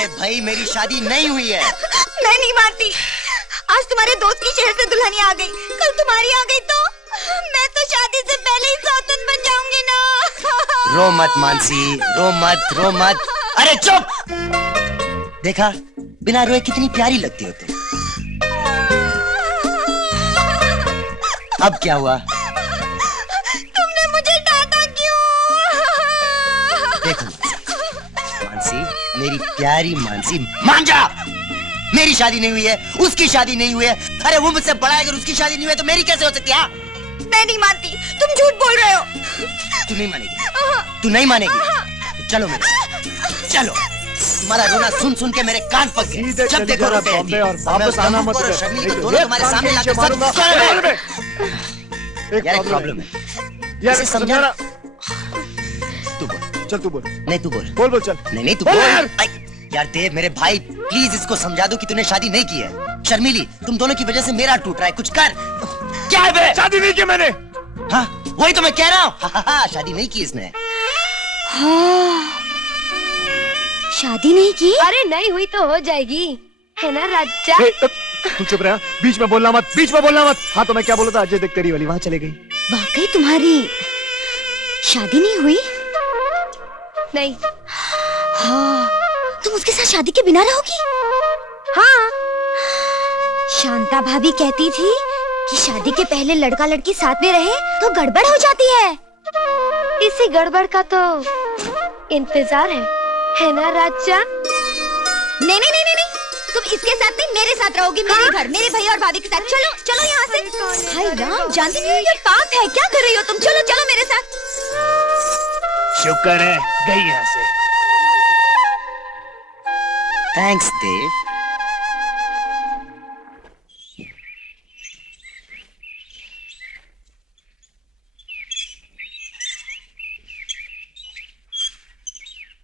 अरे भाई मेरी शादी नहीं हुई है। मैं नहीं मानती। आज तुम्हारे दोस्त की शहर से दुल्हनिया आ गई, कल तुम्हारी आ गई तो मैं तो शादी से पहले ही सौतन बन जाऊंगी ना। रो मत मानसी, रो मत, रो मत। अरे चुप। देखा, बिना रोए कितनी प्यारी लगती हो तुम। अब क्या हुआ? तुमने मुझे डांटा क्यों? देखो मानसी, मेरी प्यारी मानसी, मान जा। मेरी शादी नहीं हुई है, उसकी शादी नहीं हुई है। अरे वो मुझसे बड़ा है, अगर उसकी शादी नहीं हुई है तो मेरी कैसे हो सकती है? मैं नहीं मानती, तुम झूठ बोल रहे हो। तू नहीं मानेगी, तू नहीं मानेगी। चलो मेरे साथ, चलो। तुम्हारा रोना सुन सुन के मेरे कान पक गए। जब देखो रोते रहती है। और वापस आना मत कर। शर्मिली को दोनों तुम्हारे सामने लाके यार एक प्रॉब्लम है यार, समझाना। तू बोल। चल तू बोल। नहीं तू बोल। बोल बोल चल। नहीं तू बोल यार। देव मेरे भाई, प्लीज इसको समझा दो कि तूने शादी नहीं की है। शर्मिली, तुम दोनों की वजह से मेरा टूट रहा है, कुछ कर। क्या है बे? शादी नहीं की मैंने। हाँ वही तो मैं कह रहा हूँ। शादी नहीं की इसने। शादी नहीं की? अरे नहीं हुई तो हो जाएगी, है ना राजा? तू चुप रहा, बीच में बोलना मत, बीच में बोलना मत। हाँ तो मैं क्या बोला था, अजय देख तेरी वाली वहाँ चले गई। वाकई तुम्हारी शादी नहीं हुई? नहीं। हाँ, तुम उसके साथ शादी के बिना रहोगी? हाँ, शांता भाभी कहती थी कि शादी के पहले लड़का लड़की साथ में रहे तो गड़बड़ हो जाती है। इसी गड़बड़ का तो इंतजार है ना राजा? नहीं नहीं नहीं नहीं, तुम इसके साथ नहीं मेरे साथ रहोगी। मेरे घर, मेरे भैया और भाभी के साथ। चलो चलो यहाँ से। हाय राम, जानती नहीं हो ये पाप है, क्या कर रही हो तुम? चलो चलो मेरे साथ। शुक्र है गई यहाँ से। थैंक्स देव।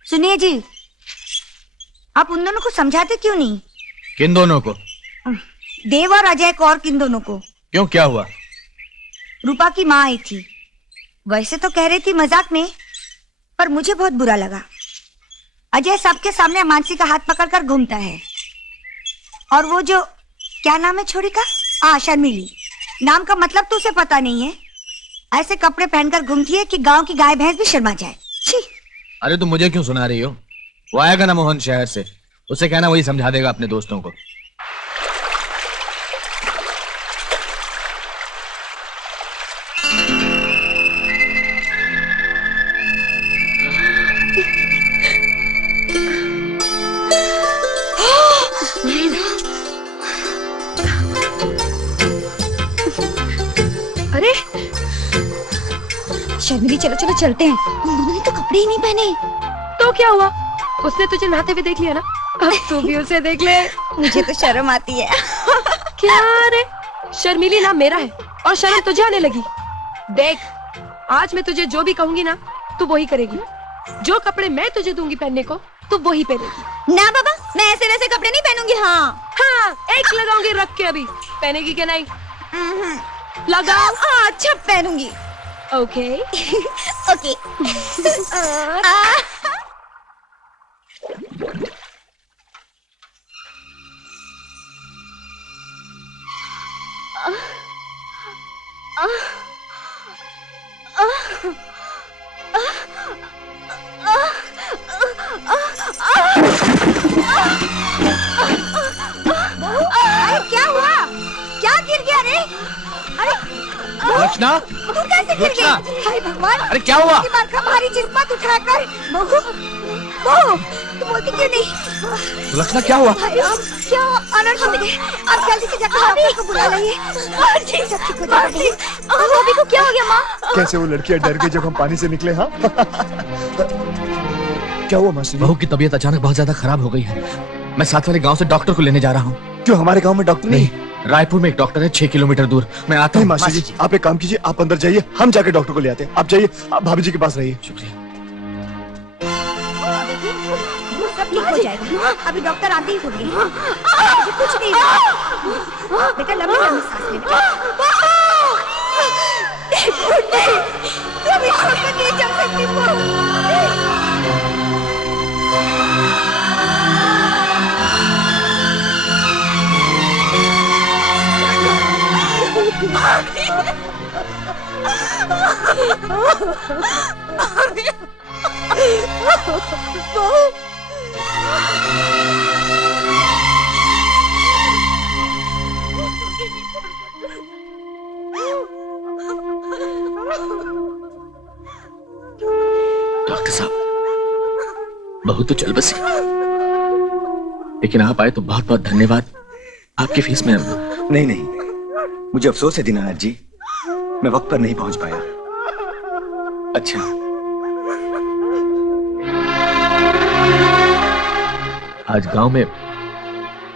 सुनिए जी, आप उन दोनों को समझाते क्यों नहीं? किन दोनों को? देव और अजय को। और किन दोनों को? क्यों, क्या हुआ? रूपा की माँ आई थी। वैसे तो कह रही थी मजाक में, पर मुझे बहुत बुरा लगा। अजय सबके सामने मानसी का हाथ पकड़कर घूमता है, और वो जो क्या नाम है छोरी का, शर्मिली, नाम का मतलब तो उसे पता नहीं है। ऐसे कपड़े पहनकर घूमती है कि गांव की गाय भैंस भी शर्मा जाए। छी। अरे तुम मुझे क्यों सुना रही हो? वो आएगा ना मोहन शहर से, उससे कहना वही समझा देगा अपने दोस्तों को। अरे शर्मिली चलो चलो चलते हैं। उन दोनों ने तो कपड़े ही नहीं पहने। तो क्या हुआ? उसने तुझे नहाते हुए देख लिया ना, अब तू भी उसे देख ले। मुझे तो शर्म आती है। क्या रे, शर्मिली नाम मेरा है और शर्म तुझे आने लगी? देख, आज मैं तुझे जो भी कहूंगी ना, तू वही करेगी। जो कपड़े मैं तुझे दूंगी पहनने को, तू वही पहनेगी। ना बाबा, मैं ऐसे वैसे कपड़े नहीं पहनूंगी। हाँ एक लगाऊंगी रख के, अभी पहनेगी क्या? नहीं लगाओ। अच्छा पहनूंगी। Okay okay. क्या हुआ? क्या गिर गया रे? अरे लक्षणा, तू कैसे गिर गई? हाय भगवान, अरे क्या हुआ? दिमाग का भारी चीज मत उठाकर। बहू, बहू, तू बोलती क्यों नहीं? लक्षणा क्या हुआ? हाय राम, क्या अनर्थ हो गया? आप जल्दी से जाकर डॉक्टर को बुला लाइए। सब ठीक हो जाएगा। भाभी को क्या हो गया माँ? कैसे वो लड़कियां डर गई जब हम पानी से निकले। हाँ क्या हुआ मासी? बहू की तबीयत अचानक बहुत ज्यादा खराब हो गई है। मैं साथ वाले गांव से डॉक्टर को लेने जा रहा हूँ। क्यों, हमारे गांव में डॉक्टर नहीं? रायपुर में एक डॉक्टर है 6 किलोमीटर दूर। मैं आता हूँ। मासी जी, आप एक काम कीजिए, आप अंदर जाइए, हम जाके डॉक्टर को ले आते हैं। आप जाइए, आप भाभी जी के पास रहिए। शुक्रिया। सब ठीक हो जाएगा। अभी डॉक्टर आते ही होंगे। कुछ नहीं हुआ। बेटा लंबी लंबी सांस ले बेटा। नहीं जा सकती। डॉक्टर साहब, बहू तो चल बसी, लेकिन आप आए तो बहुत बहुत धन्यवाद। आपकी फीस में नहीं नहीं, मुझे अफसोस है दीनानाथ जी, मैं वक्त पर नहीं पहुंच पाया। अच्छा, आज गांव में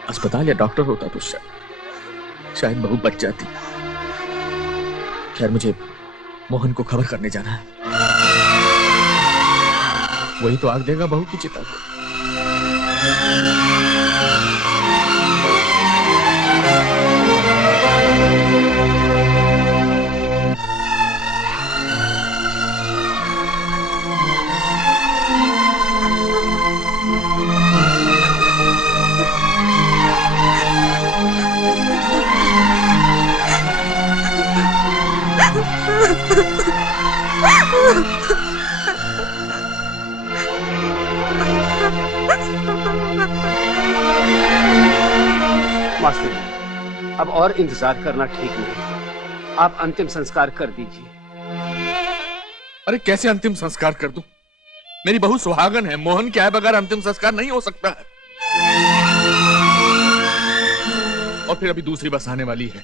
अस्पताल या डॉक्टर होता तो शायद बहू बच जाती। खैर, मुझे मोहन को खबर करने जाना है, वही तो आग देगा बहू की चिता को। मास्टर जी, अब और इंतजार करना ठीक नहीं, आप अंतिम संस्कार कर दीजिए। अरे कैसे अंतिम संस्कार कर दूं? मेरी बहू सुहागन है, मोहन के आए बगैर अंतिम संस्कार नहीं हो सकता है। और फिर अभी दूसरी बस आने वाली है।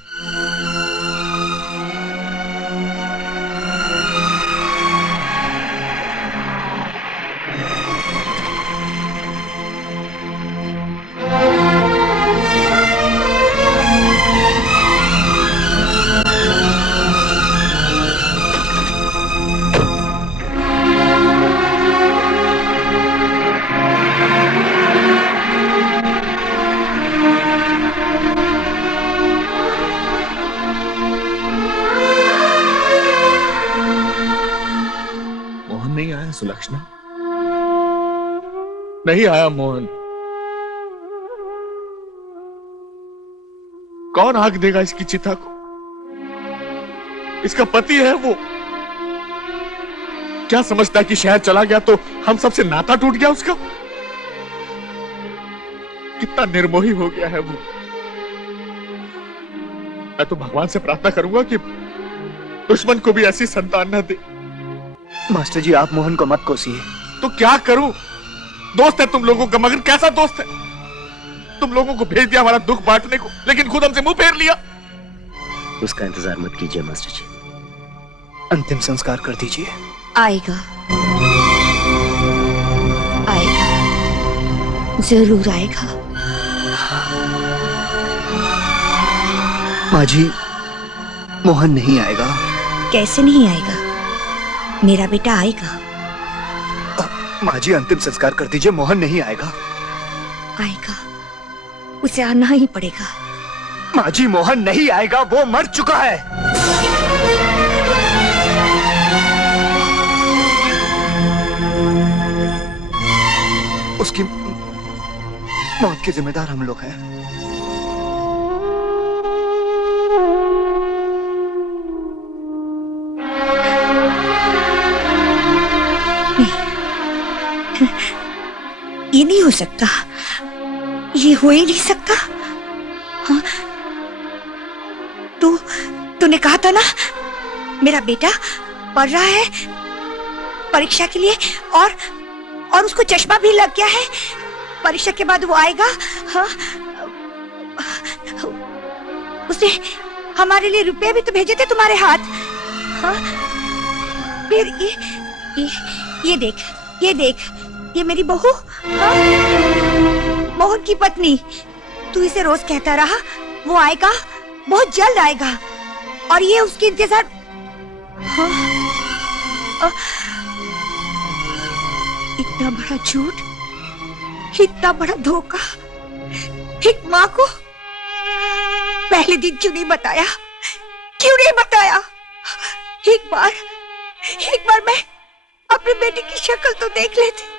नहीं आया सुलक्षणा, नहीं आया मोहन। कौन आग देगा इसकी चिता को? इसका पति है वो। क्या समझता है कि शहर चला गया तो हम सबसे नाता टूट गया उसका? कितना निर्मोही हो गया है वो। मैं तो भगवान से प्रार्थना करूंगा कि दुश्मन को भी ऐसी संतान न दे। मास्टर जी, आप मोहन को मत कोसिए। तो क्या करूं? दोस्त है तुम लोगों का, मगर कैसा दोस्त है? तुम लोगों को भेज दिया हमारा दुख बांटने को, लेकिन खुद हमसे मुंह फेर लिया। उसका इंतजार मत कीजिए मास्टर जी, अंतिम संस्कार कर दीजिए। आएगा, आएगा, जरूर आएगा। माँ जी, मोहन नहीं आएगा। कैसे नहीं आएगा? मेरा बेटा आएगा। माँ जी, अंतिम संस्कार कर दीजिए, मोहन नहीं आएगा। आएगा, उसे आना ही पड़ेगा। माँ जी, मोहन नहीं आएगा, वो मर चुका है। उसकी मौत के जिम्मेदार हम लोग हैं। ये नहीं हो सकता, ये हो ही नहीं सकता। हाँ? तूने कहा था ना, मेरा बेटा पढ़ रहा है परीक्षा के लिए, और उसको चश्मा भी लग गया है। परीक्षा के बाद वो आएगा। हाँ? उसने हमारे लिए रुपए भी तो भेजे थे तुम्हारे हाथ। हाँ? फिर ये देख, ये मेरी बहू, हाँ? मोहन की पत्नी। तू इसे रोज कहता रहा वो आएगा, बहुत जल्द आएगा, और ये उसकी इंतजार। हाँ? इतना बड़ा झूठ, इतना बड़ा धोखा एक माँ को पहले दिन क्यों नहीं बताया? क्यों नहीं बताया? एक बार मैं अपने बेटी की शक्ल तो देख लेती।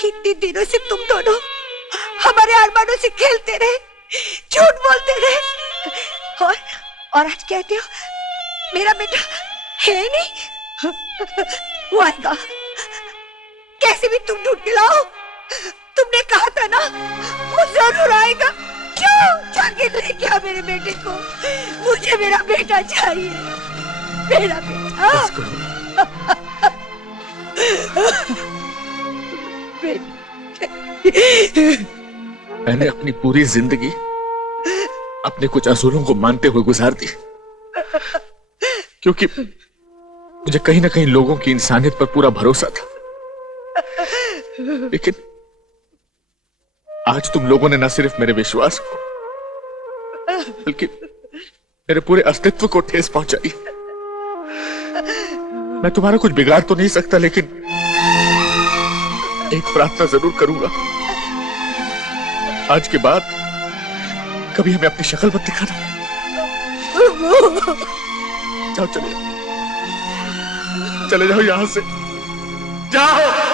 इतने दिनों से तुम दोनों हमारे अरमानों से खेलते रहे, झूठ बोलते रहे, और आज कहते हो मेरा बेटा है नहीं। वो आएगा, कैसे भी तुम ढूंढ के लाओ। तुमने कहा था ना वो जरूर आएगा। क्यों जाके लेके आ मेरे बेटे को। मुझे मेरा बेटा चाहिए, मेरा बेटा। बस करो। मैंने अपनी पूरी जिंदगी अपने कुछ असूलों को मानते हुए गुजार दी, क्योंकि मुझे कहीं ना कहीं लोगों की इंसानियत पर पूरा भरोसा था। लेकिन आज तुम लोगों ने न सिर्फ मेरे विश्वास को बल्कि मेरे पूरे अस्तित्व को ठेस पहुंचाई। मैं तुम्हारा कुछ बिगाड़ तो नहीं सकता, लेकिन एक प्रार्थना जरूर करूंगा। आज के बाद कभी हमें अपनी शक्ल मत दिखाना। जाओ, चले जाओ यहां से, जाओ।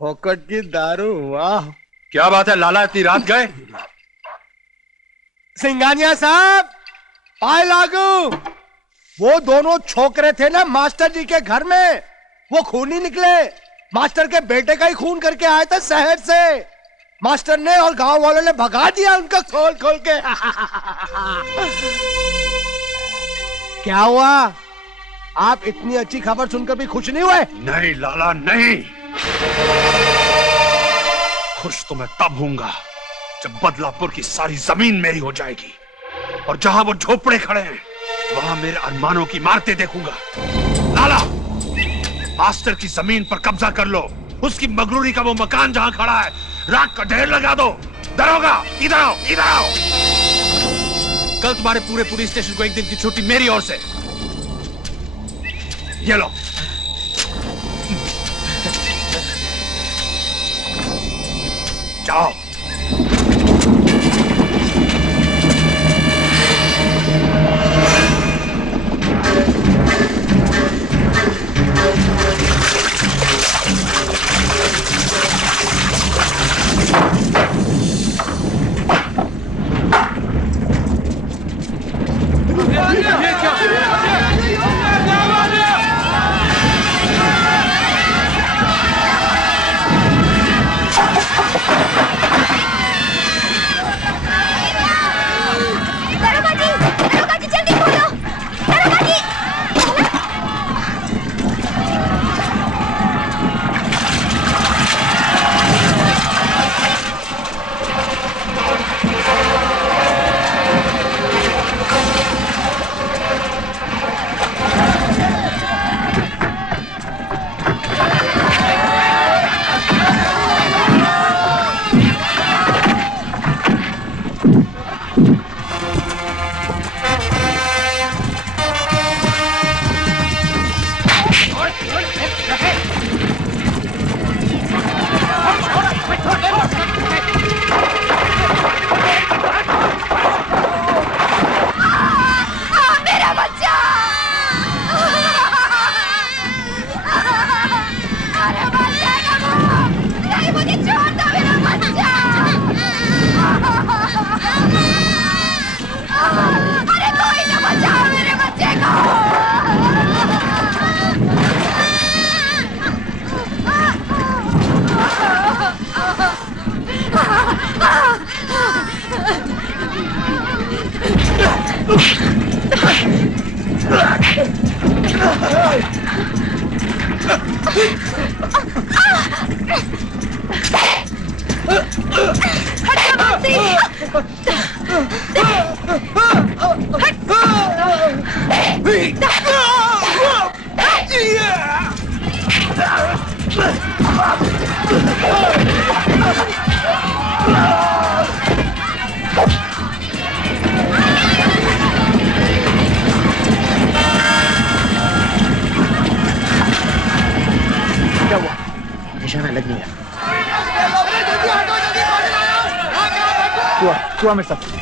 फोकट की दारू, वाह। क्या बात है लाला, इतनी रात गए? सिंघानिया साहब, पाए लागू। वो दोनों छोकरे थे ना मास्टर जी के घर में, वो खूनी निकले। मास्टर के बेटे का ही खून करके आए थे शहर से। मास्टर ने और गांव वालों ने भगा दिया उनका खोल खोल के। क्या हुआ? आप इतनी अच्छी खबर सुनकर भी खुश नहीं हुए? नहीं लाला नहीं, खुश तो मैं तब हूंगा जब बदलापुर की सारी जमीन मेरी हो जाएगी और जहां वो झोपड़े खड़े हैं वहां मेरे अरमानों की इमारतें देखूंगा। लाला, मास्टर की जमीन पर कब्जा कर लो। उसकी मगरूरी का वो मकान जहां खड़ा है, राख का ढेर लगा दो। दरोगा, इधर आओ, इधर आओ। कल तुम्हारे पूरे पुलिस स्टेशन को एक दिन की छुट्टी मेरी ओर से। ये लो। जाओ। Yeah! क्या हुआ? निशाना लग नहीं रहा। हुआ मेरे साथ।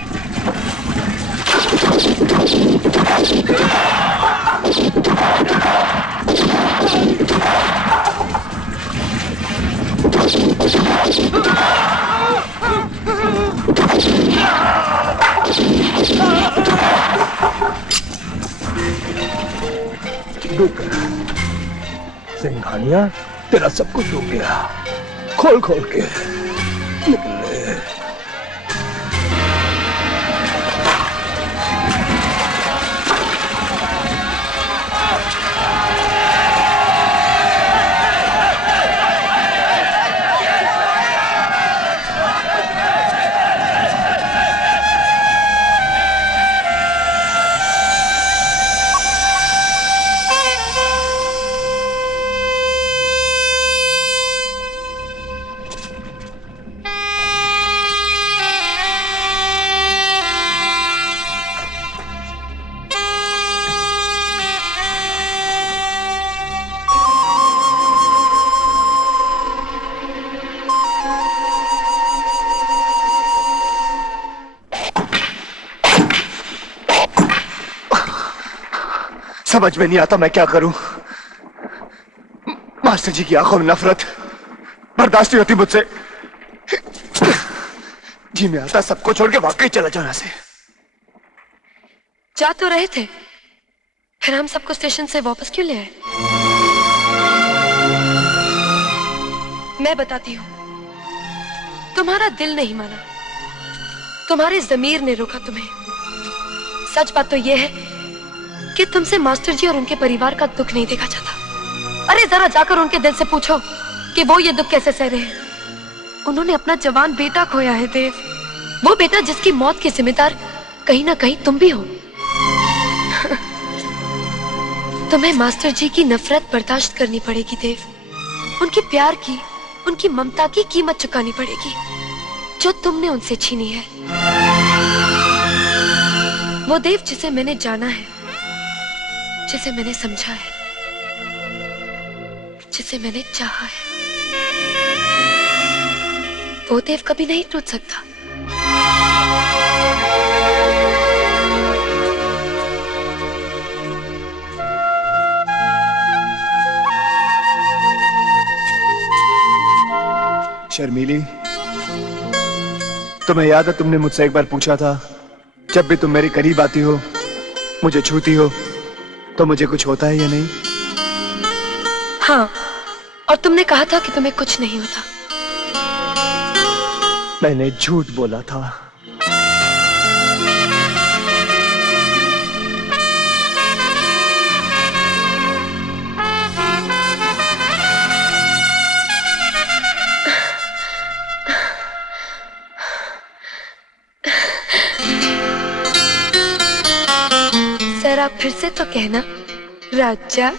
सिंघानिया, तेरा सब कुछ डूब गया। खोल खोल के निकले। समझ में नहीं आता मैं क्या करूं। मास्टर जी की आंखों में नफरत बर्दाश्त नहीं होती मुझसे। जी में आता सबको छोड़ के वाकई चला जाना से। जा तो रहे थे, फिर हम सबको स्टेशन से वापस क्यों ले आए? मैं बताती हूँ, तुम्हारा दिल नहीं माना, तुम्हारे जमीर ने रोका तुम्हें। सच बात तो यह है कि तुमसे मास्टर जी और उनके परिवार का दुख नहीं देखा जाता। अरे जरा जाकर उनके दिल से पूछो कि वो ये दुख कैसे सह रहे हैं। उन्होंने अपना जवान बेटा खोया है देव, वो बेटा जिसकी मौत के जिम्मेदार कहीं ना कहीं तुम भी हो। तुम्हें मास्टर जी की नफरत बर्दाश्त करनी पड़ेगी देव, उनके प्यार की, उनकी ममता की कीमत चुकानी पड़ेगी जो तुमने उनसे छीनी है। वो देव जिसे मैंने जाना है, जिसे मैंने समझा है, जिसे मैंने चाहा है, वो देव कभी नहीं टूट सकता। शर्मीली, तुम्हें याद है तुमने मुझसे एक बार पूछा था, जब भी तुम मेरे करीब आती हो, मुझे छूती हो, तो मुझे कुछ होता है या नहीं? हाँ, और तुमने कहा था कि तुम्हें कुछ नहीं होता। मैंने झूठ बोला था। जरा फिर से तो कहना राजा।